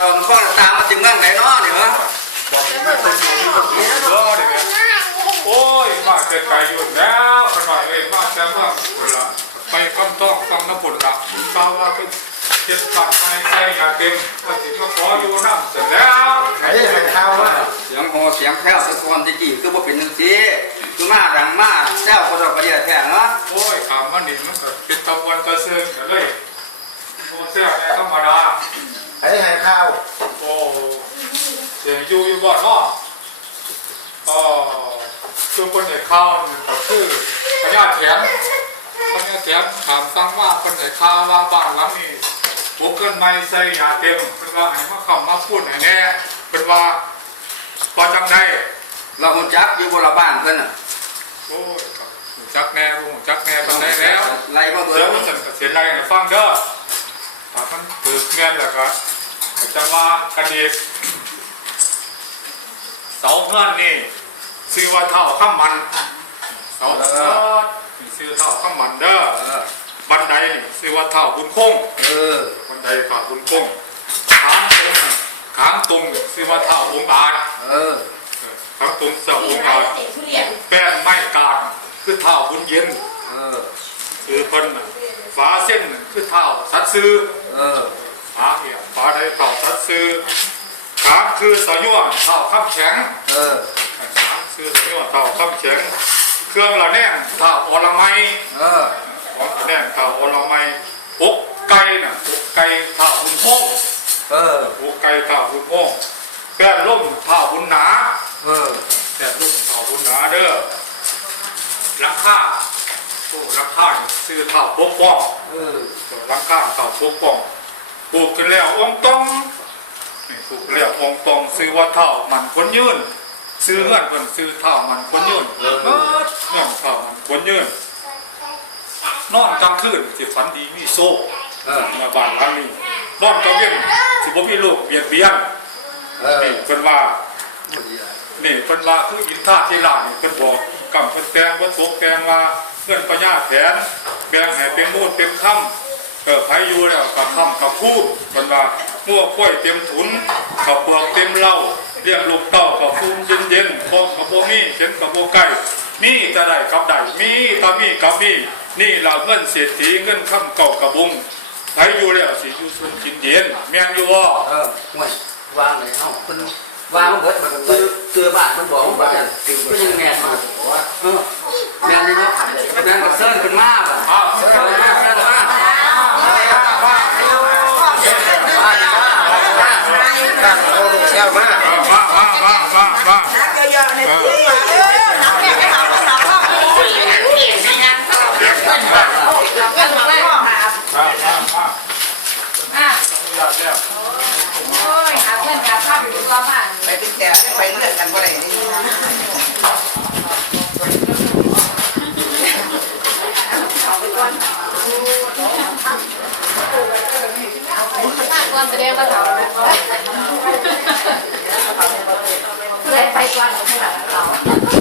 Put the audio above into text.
เราข้อตามมาถึงเมืองไหนเนาะเนี่ยเหรอเออเดี๋ยวะโอ้ยมาแต่ไกลอยู่แล้วขน่อยเอ้ยมาแต่เมืองพุ่นละไปคำต้องฟังน้ำปุ่นละทราบว่าเป็นเจ็ดปันไปใส่ยากเต็มก็สิมาขออยู่น้ำเสร็จแล้วไอ้ไข่ข้าว่าเสียงโหเสียงแผ่วสะท้อนตะกี้คือบ่าเป็นจังซี่คือมาดังมาแซวบ่ดอกกระเดียแท้เนาะโอ้ยถามมันนี่มันก็เป็นตะวันตะเซิงกันเลยโอ้เสียแค่ธรรมดา ไอ้ไข่ข้าว โอ้เสียงอยู่อยู่บ่เนาะอ๋อ คือคนไหนข้าวนี่ก็คือพญาแถนพญาแถนถามฟังว่าคนไหนข้าวว่าบ้านหลังนี้บุกเกินไม่ใส่ยาเต็มเป็นว่าให้มาคำมาพูดให้แน่เป็นว่าว่าจังได้เราฮู้จักอยู่บ่ละบ้านเพิ่นน่ะโอ้ยครับหูจักแน่บ่หูจักแน่ตอนไหนแล้วไล่มาเบิเดี๋ยวดมันจะเสียไรให้ฟังเด้อถ้ามันถือแม่นแล้วก็จะว่ากระเดกเสาเงื่อนนี่ ซื้อว่าเท่าข้ามมันเสาเงื่อนนี่ซื้อเท่าข้ามมันเด้อเออบันไดนี่ซื้อว่าเท่าบุญคงเออบันไดฝ่าบุญคงขางตรงขางตรงซื้อว่าเท่าองค์อาจเออเออขางตรงเสาองค์อาจทุเรียนแป้นไม้กาดคือเท่าบุญเย็นเออคือเพิ่นน่ะฝาเส้นน่ะคือเท่าสัตว์ซื้อเออฝาเนี่ยฝาได้เท่าสัตว์ซื้อขามคือสายวนเท่าข้ามแข็งเออ เท่าข้ามแข็งเครื่องละแน่นเท่าอรไมยเออของละแน่นเท่าอรไมยปกไก่น่ะปกไก่เท่าบุญพงเออปกไก่เท่าบุญพงแป้นล่มเท่าบุญหนาเออแป้นล่มเท่าบุญหนาเด้อหลังคาโอ้หลังคานี่ซื้อเท่าปกป้องเออหลังข้างเต่าปกป้องปลูกกันแล้วองค์ต้องนี่ปลูกกันแล้วองค์ต้องซื้อว่าเท่ามันคนยืน ซื้อเงื่อนคนซื้อเท่ามันคนยืนเออเงื่อนเท่ามันคนยืนนอนกลางคืนสิฝันดีมีโซ่มาบ้านหลังนี้นอนกลางเว้นสิบ่มีโรคเบียดเบียนนี่เพิ่นว่านี่เพิ่นว่าคืออินทาที่ลานี่เพิ่นบอกกำเพิ่นแตงว่าตกแตงว่าเพื่อนปัญญาแผนแบ่งให้เป็นมูลเต็มคำเออไผอยู่แล้วกับคำกับพูดเพิ่นว่ามั่วกล้วยเต็มถุนกับเปลือกเต็มเหล้า ลี้ยงลูกเต้ากับฟูมเย็นๆพร้อมกับบ่มีเช่นกับบ่ไก่มีจะได้กับได้มีตามีกับมีนี่ล่ะเงินเศรษฐีเงินคำเก่ากระบุงไผอยู่แล้วสิอยู่ส่วนกินเย็นแม่นอยู่บ่เออห่วยวางเลยเฮาเพิ่นวางเบิดมันก็คือคือบ้านเพิ่นบอกว่าเพิ่นยังแม่น หาภาพอยู่ตัวมากไปเป็นแต่ไปเลือกกันบ่ได้นี่นะก่อนแสดงว่าเราไปก่อนเราไม่หลับเรา